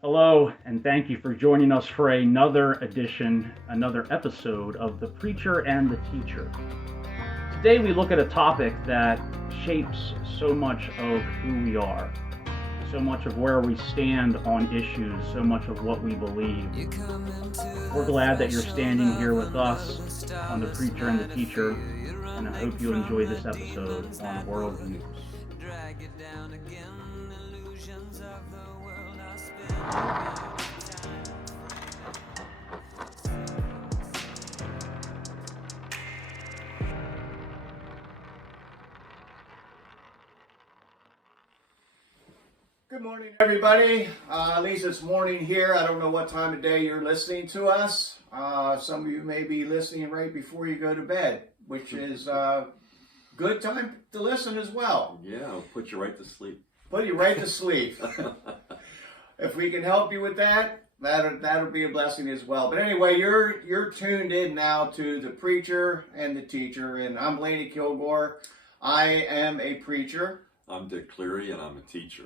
Hello, and thank you for joining us for another episode of The Preacher and the Teacher. Today we look at a topic that shapes so much of who we are, so much of where we stand on issues, so much of what we believe. We're glad that you're standing here with us on The Preacher and the Teacher, and I hope you enjoy this episode on worldviews. Good morning, everybody. At least it's morning here. I don't know what time of day you're listening to us. Some of you may be listening right before you go to bed, which is a good time to listen as well. Yeah, it'll put you right to sleep. Put you right to sleep. If we can help you with that, that'll be a blessing as well. But anyway, you're tuned in now to The Preacher and the Teacher, and I'm Blaney Kilgore. I am a preacher. I'm Dick Cleary, and I'm a teacher.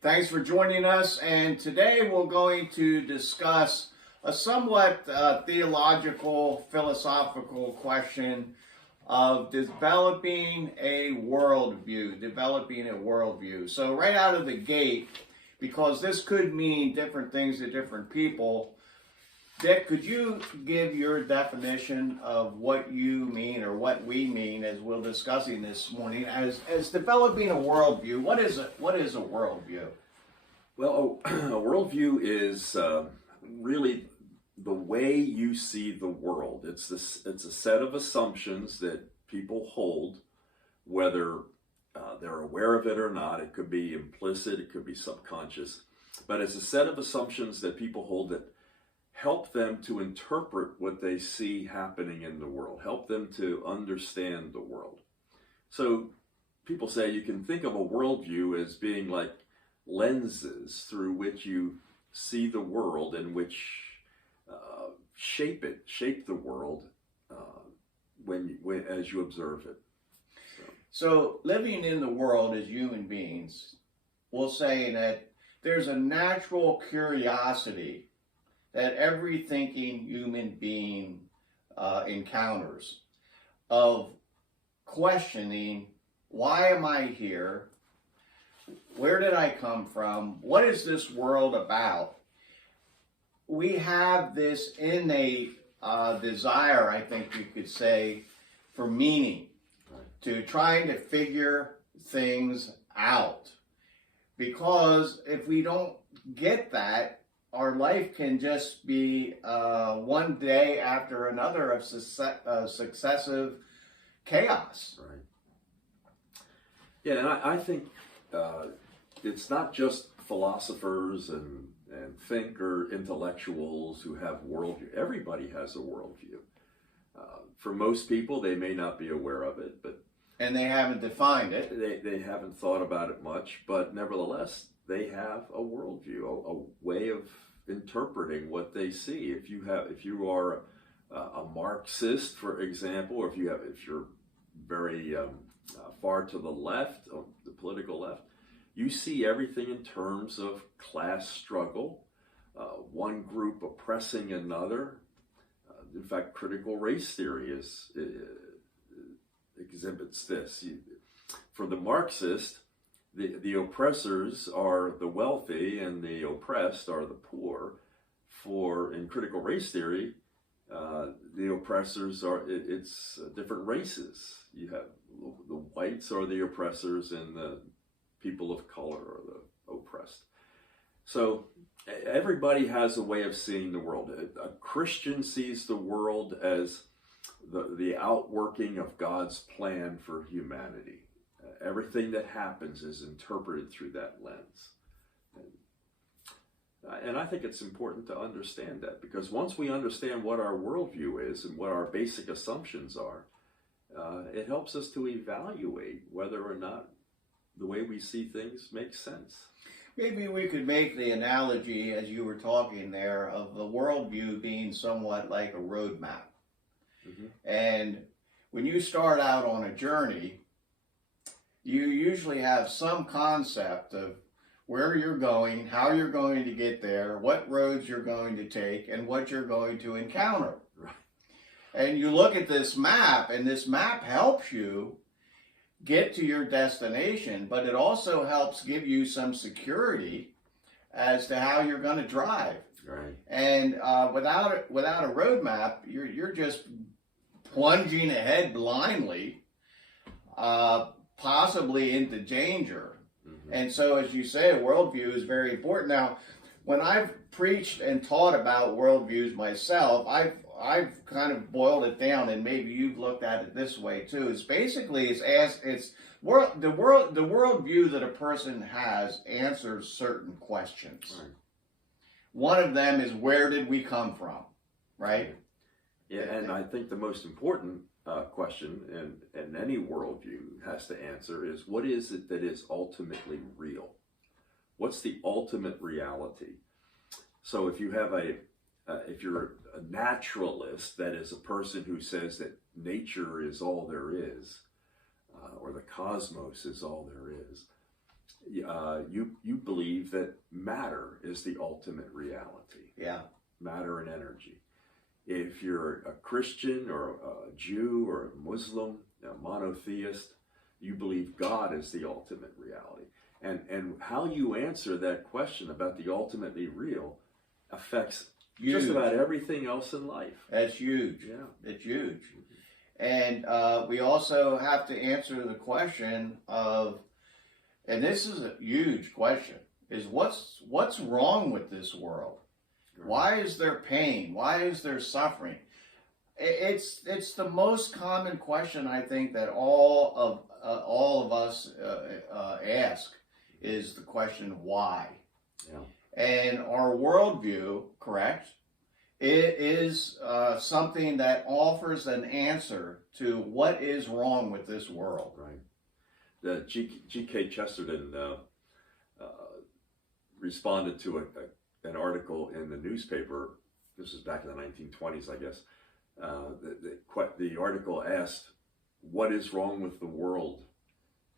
Thanks for joining us, and today we're going to discuss a somewhat theological, philosophical question of developing a worldview. So right out of the gate, because this could mean different things to different people, Dick, could you give your definition of what you mean or what we mean as we're discussing this morning as developing a worldview? What is a worldview? Well, a worldview is really the way you see the world. It's a set of assumptions that people hold, whether they're aware of it or not. It could be implicit, it could be subconscious, but it's a set of assumptions that people hold that help them to interpret what they see happening in the world, help them to understand the world. So people say you can think of a worldview as being like lenses through which you see the world and which shape the world as you observe it. So living in the world as human beings, we'll say that there's a natural curiosity that every thinking human being encounters of questioning, why am I here? Where did I come from? What is this world about? We have this innate desire, I think you could say, for meaning, to trying to figure things out. Because if we don't get that, our life can just be one day after another of successive chaos. Right. Yeah, and I think it's not just philosophers and thinker intellectuals who have worldview. Everybody has a worldview. For most people, they may not be aware of it, and they haven't defined it. They haven't thought about it much, but nevertheless, they have a worldview, a way of interpreting what they see. If you are a Marxist, for example, or if you're very far to the left, the political left, you see everything in terms of class struggle, one group oppressing another. In fact, critical race theory exhibits this. For the Marxist, the oppressors are the wealthy and the oppressed are the poor. In critical race theory, the oppressors it's different races. You have the whites are the oppressors and the people of color are the oppressed. So everybody has a way of seeing the world. A Christian sees the world as the outworking of God's plan for humanity. Everything that happens is interpreted through that lens. And I think it's important to understand that, because once we understand what our worldview is and what our basic assumptions are, it helps us to evaluate whether or not the way we see things makes sense. Maybe we could make the analogy, as you were talking there, of the worldview being somewhat like a roadmap. Mm-hmm. And when you start out on a journey, you usually have some concept of where you're going, how you're going to get there, what roads you're going to take, and what you're going to encounter. Right. And you look at this map, and this map helps you get to your destination, but it also helps give you some security as to how you're going to drive. Right. And without a roadmap, you're just plunging ahead blindly, possibly into danger. Mm-hmm. And so, as you say, a worldview is very important. Now, when I've preached and taught about worldviews myself, I've kind of boiled it down, and maybe you've looked at it this way too. It's basically the worldview that a person has answers certain questions. Right. One of them is, where did we come from? Right? Yeah, and I think the most important question in any worldview has to answer is, what is it that is ultimately real? What's the ultimate reality? So if you have if you're a naturalist, that is a person who says that nature is all there is, or the cosmos is all there is, you believe that matter is the ultimate reality. Yeah. Matter and energy. If you're a Christian or a Jew or a Muslim, a monotheist, you believe God is the ultimate reality. And how you answer that question about the ultimately real affects just about everything else in life. That's huge. Yeah. It's huge. And we also have to answer the question of, and this is a huge question, is what's wrong with this world? Why is there pain? Why is there suffering? It's the most common question, I think, that all of us ask, is the question why. Yeah. And our worldview, correct, it is something that offers an answer to what is wrong with this world. Right. The G.K. Chesterton responded to an article in the newspaper. This was back in the 1920s, I guess. The article asked, "What is wrong with the world?"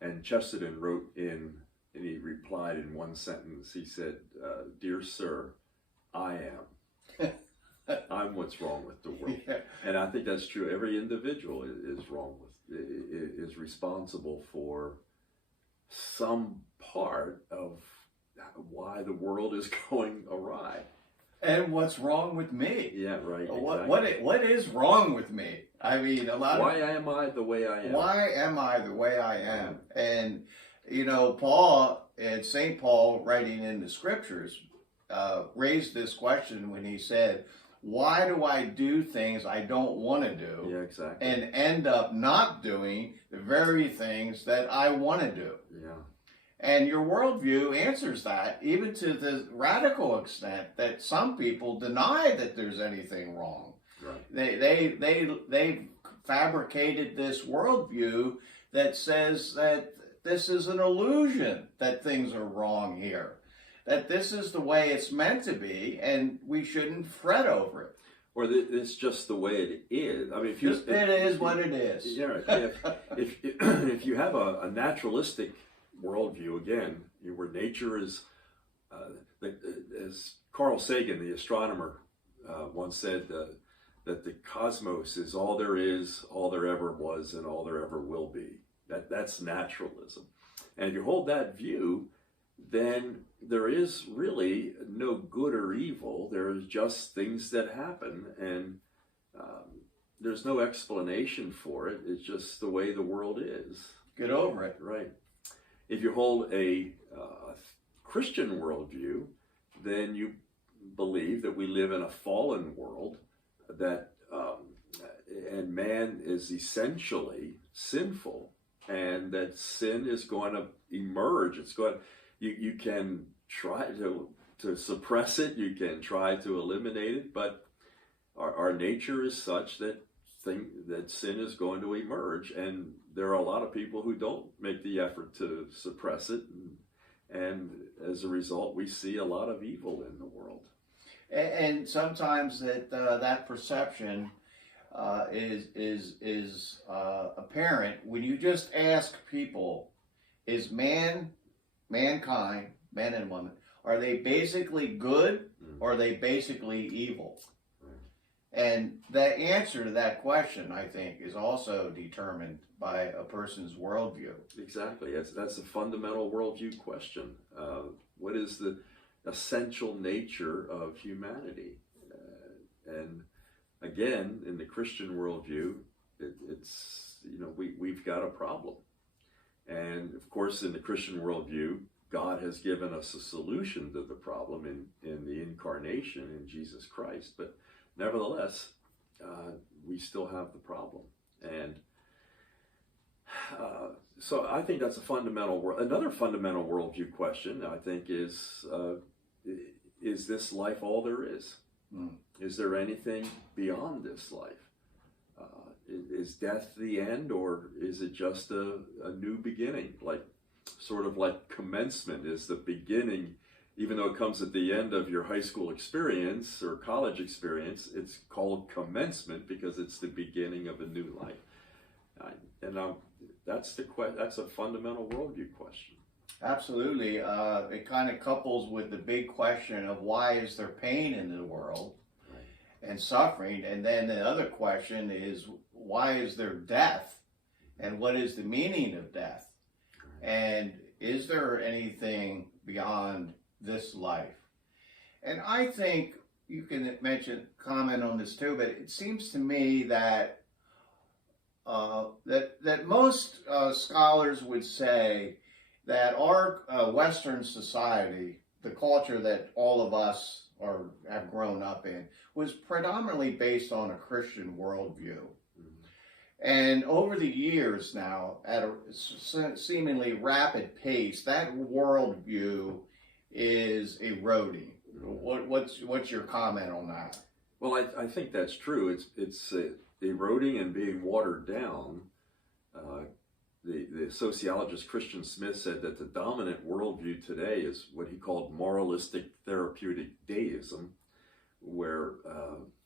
And Chesterton wrote and he replied in one sentence. He said, "Dear sir, I am. I'm what's wrong with the world." Yeah. And I think that's true. Every individual is responsible for some part of why the world is going awry. And what's wrong with me? Yeah, right. What is wrong with me? I mean, why am I the way I am? Why am I the way I am? And Paul and St. Paul, writing in the scriptures, raised this question when he said, "Why do I do things I don't want to do?" Yeah, exactly. And end up not doing the very things that I want to do. Yeah. And your worldview answers that, even to the radical extent that some people deny that there's anything wrong. Right. They fabricated this worldview that says that this is an illusion, that things are wrong here, that this is the way it's meant to be, and we shouldn't fret over it. Or it's just the way it is. I mean, it is what it is. Yeah. If you have a naturalistic worldview, again, where nature is, as Carl Sagan, the astronomer, once said, that the cosmos is all there is, all there ever was, and all there ever will be. That's naturalism. And if you hold that view, then there is really no good or evil. There's just things that happen, and there's no explanation for it. It's just the way the world is. Get over it. Right. If you hold a Christian worldview, then you believe that we live in a fallen world, that and man is essentially sinful, and that sin is going to emerge. It's going. You can try to suppress it. You can try to eliminate it, but our nature is such that sin is going to emerge, and there are a lot of people who don't make the effort to suppress it, and as a result, we see a lot of evil in the world. And sometimes that perception is apparent when you just ask people: is mankind men and women, are they basically good or are they basically evil? And the answer to that question, I think, is also determined by a person's worldview. Exactly. That's a fundamental worldview question. What is the essential nature of humanity? And again, in the Christian worldview, it's, we've got a problem. And of course, in the Christian worldview, God has given us a solution to the problem in the incarnation in Jesus Christ. But nevertheless, we still have the problem. And so I think that's another fundamental worldview question, I think, is this life all there is? Is there anything beyond this life? Is death the end, or is it just a new beginning? Sort of like commencement is the beginning, even though it comes at the end of your high school experience or college experience. It's called commencement because it's the beginning of a new life. That's a fundamental worldview question. Absolutely. It kind of couples with the big question of why is there pain in the world and suffering? And then the other question is, why is there death? And what is the meaning of death? And is there anything beyond this life? And I think you can comment on this too, but it seems to me that that most scholars would say that our Western society, the culture that all of us have grown up in, was predominantly based on a Christian worldview. And over the years now, at a seemingly rapid pace, that worldview is eroding. What's your comment on that? Well, I think that's true. It's eroding and being watered down. The sociologist Christian Smith said that the dominant worldview today is what he called moralistic therapeutic deism, where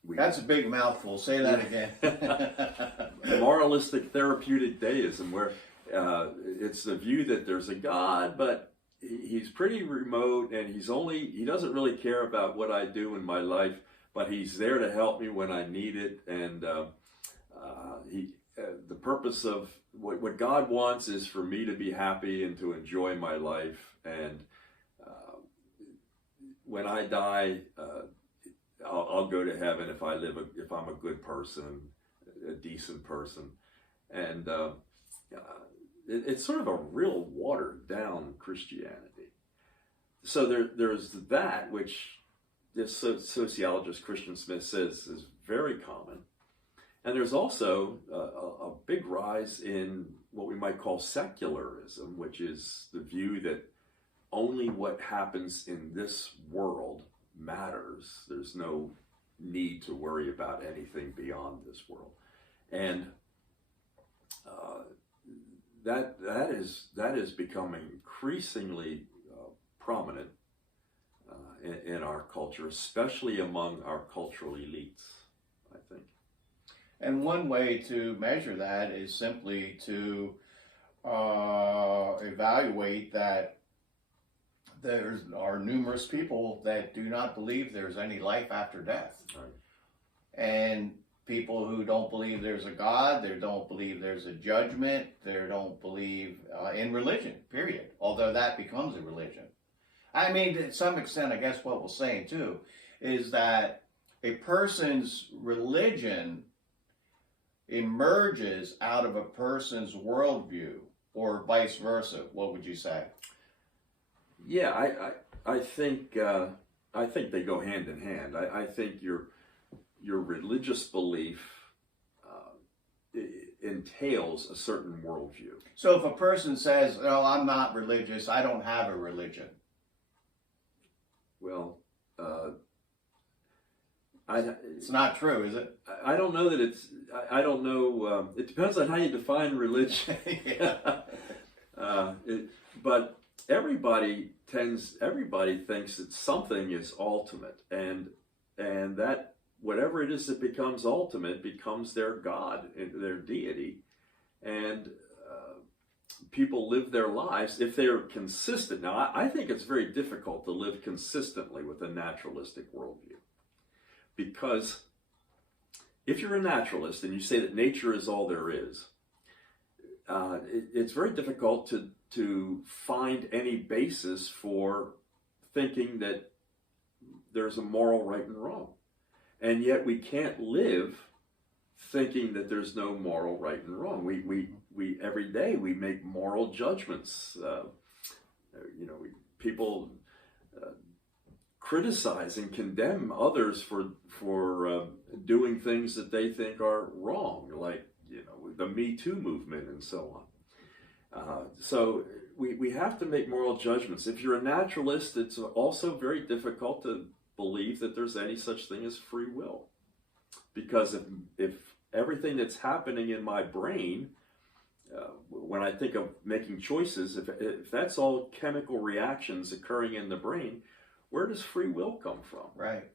that's a big mouthful. Say that again. Moralistic therapeutic deism, where it's the view that there's a God, but he's pretty remote, and he doesn't really care about what I do in my life, but he's there to help me when I need it. And the purpose of what God wants is for me to be happy and to enjoy my life. And when I die, I'll go to heaven if I'm a good person, a decent person. And it's sort of a real watered down Christianity. So there's that, which this sociologist Christian Smith says is very common. And there's also a big rise in what we might call secularism, which is the view that only what happens in this world matters. There's no need to worry about anything beyond this world. And that is becoming increasingly prominent in our culture, especially among our cultural elites, I think. And one way to measure that is simply to evaluate that there are numerous people that do not believe there's any life after death. Right. And people who don't believe there's a God, they don't believe there's a judgment, they don't believe in religion, period. Although that becomes a religion. I mean, to some extent, I guess what we're saying too, is that a person's religion emerges out of a person's worldview, or vice versa. What would you say? Yeah, I think they go hand in hand. I think your religious belief entails a certain worldview. So if a person says, "No, I'm not religious. I don't have a religion," well, it's not true, is it? I don't know that it's. I don't know. It depends on how you define religion. But everybody thinks that something is ultimate, and that whatever it is that becomes ultimate becomes their God, their deity, and people live their lives if they're consistent. Now, I think it's very difficult to live consistently with a naturalistic worldview, because if you're a naturalist and you say that nature is all there is, it's very difficult to find any basis for thinking that there's a moral right and wrong. And yet we can't live thinking that there's no moral right and wrong. We every day we make moral judgments. People criticize and condemn others for doing things that they think are wrong, like the Me Too movement and so on. So we have to make moral judgments. If you're a naturalist, it's also very difficult to believe that there's any such thing as free will, because if everything that's happening in my brain, when I think of making choices, if that's all chemical reactions occurring in the brain, where does free will come from? Right.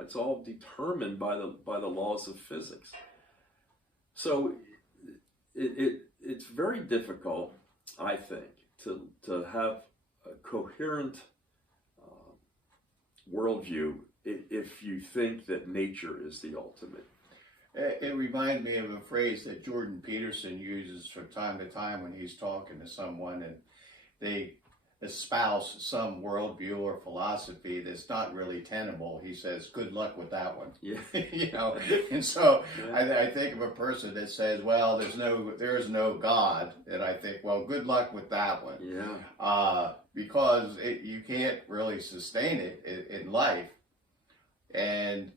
It's all determined by the laws of physics. So it's very difficult, I think, to have a coherent worldview if you think that nature is the ultimate. It reminds me of a phrase that Jordan Peterson uses from time to time when he's talking to someone and they espouse some worldview or philosophy that's not really tenable. He says, "Good luck with that one." Yeah. And so Yeah. I think of a person that says, "Well, there's no God," and I think, "Well, good luck with that one." Yeah. Because you can't really sustain it in life, and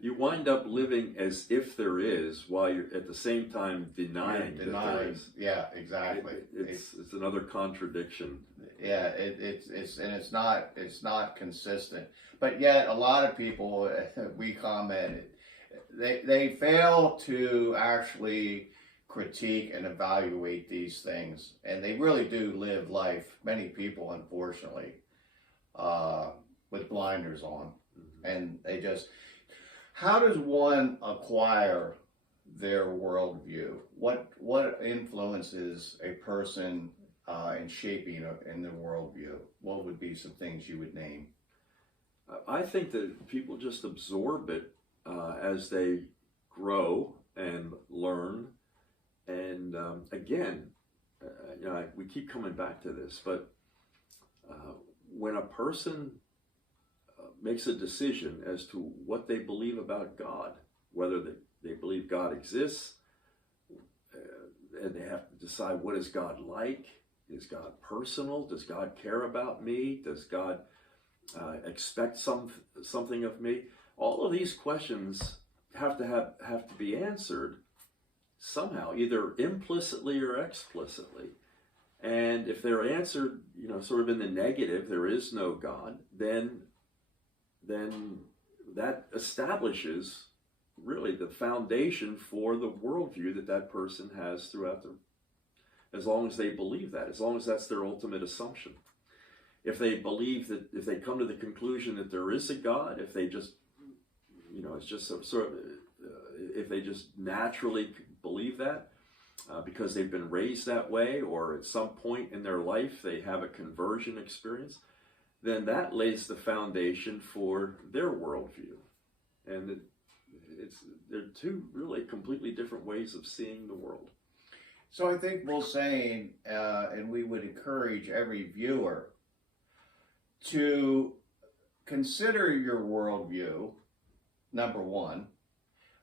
You wind up living as if there is, while you're at the same time denying that there is. Yeah, exactly. It's another contradiction. Yeah, it's not consistent. But yet, a lot of people, we commented, they fail to actually critique and evaluate these things, and they really do live life. Many people, unfortunately, with blinders on, and they just. How does one acquire their worldview? What influences a person in shaping in their worldview? What would be some things you would name? I think that people just absorb it as they grow and learn. And again, we keep coming back to this, but when a person makes a decision as to what they believe about God, whether they believe God exists, and they have to decide, what is God like? Is God personal? Does God care about me? Does God expect something of me? All of these questions have to be answered somehow, either implicitly or explicitly. And if they're answered, sort of in the negative, there is no God, then that establishes really the foundation for the worldview that person has throughout as long as they believe that, as long as that's their ultimate assumption. If they believe that, if they come to the conclusion that there is a God, if they just, it's just if they just naturally believe that because they've been raised that way, or at some point in their life they have a conversion experience, then that lays the foundation for their worldview. And they're two really completely different ways of seeing the world. So I think we're saying, and we would encourage every viewer to consider your worldview, number one,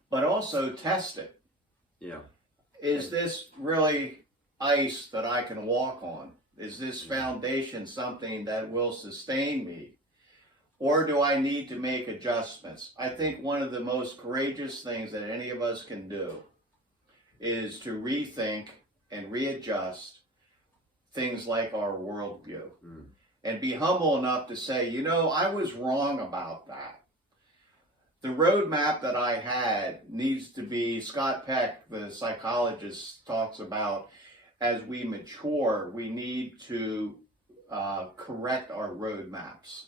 but also test it. Yeah. Is this really ice that I can walk on? Is this foundation something that will sustain me? Or do I need to make adjustments? I think one of the most courageous things that any of us can do is to rethink and readjust things like our worldview. And be humble enough to say, I was wrong about that. The roadmap that I had needs to be, Scott Peck, the psychologist, talks about, as we mature, we need to correct our roadmaps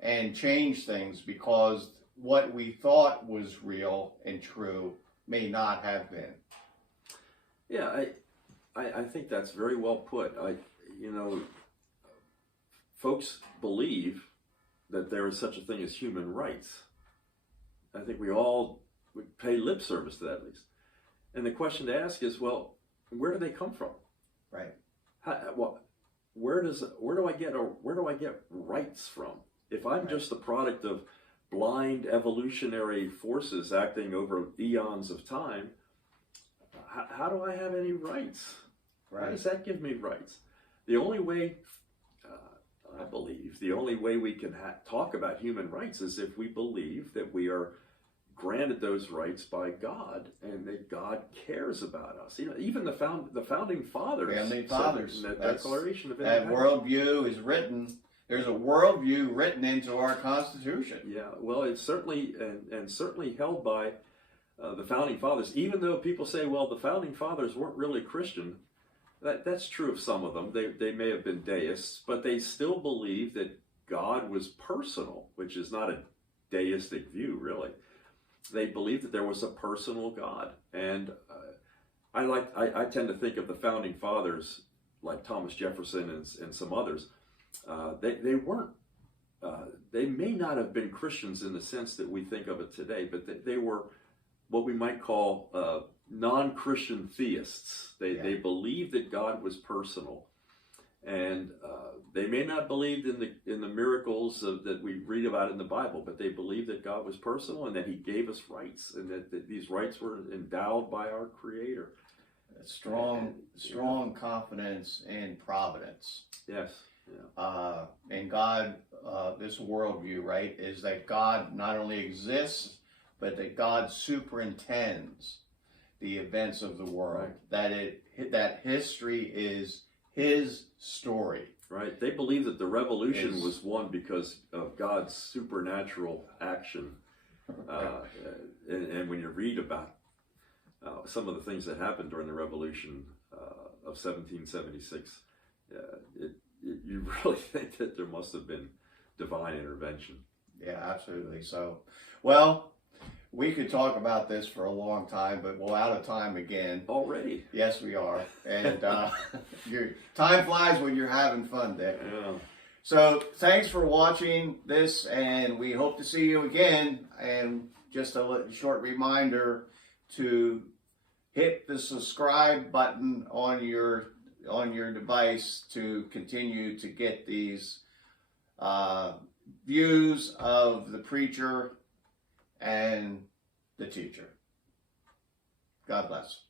and change things, because what we thought was real and true may not have been. Yeah, I think that's very well put. Folks believe that there is such a thing as human rights. I think we all would pay lip service to that at least. And the question to ask is, well, where do they come from? Right. Where do I get rights from? If I'm just the product of blind evolutionary forces acting over eons of time, how do I have any rights? Right. How does that give me rights? The only way, I believe, the only way we can talk about human rights is if we believe that we are granted those rights by God and that God cares about us. Even the founding fathers. In that Declaration of Independence. That worldview is written. There's a worldview written into our Constitution. Yeah, well, it's certainly and certainly held by the founding fathers. Even though people say, well, the founding fathers weren't really Christian. That's true of some of them. They may have been deists, but they still believed that God was personal, which is not a deistic view, really. They believed that there was a personal God, and I tend to think of the founding fathers like Thomas Jefferson and some others. They weren't. They may not have been Christians in the sense that we think of it today, but they were what we might call non-Christian theists. They believed that God was personal, and they may not believed in the miracles that we read about in the Bible, but they believed that God was personal and that He gave us rights, and that these rights were endowed by our Creator. Strong confidence in providence. Yes. Yeah. And God, this worldview, right, is that God not only exists, but that God superintends the events of the world. Right. That history is His story. Right. They believe that the revolution was won because of God's supernatural action. And when you read about some of the things that happened during the revolution of 1776, you really think that there must have been divine intervention. Yeah, absolutely. So, well, we could talk about this for a long time, but we're out of time again. Already? Yes, we are. And your time flies when you're having fun, Dick. Yeah. So thanks for watching this, and we hope to see you again. And just a short reminder to hit the subscribe button on your device to continue to get these views of the preacher and the teacher. God bless.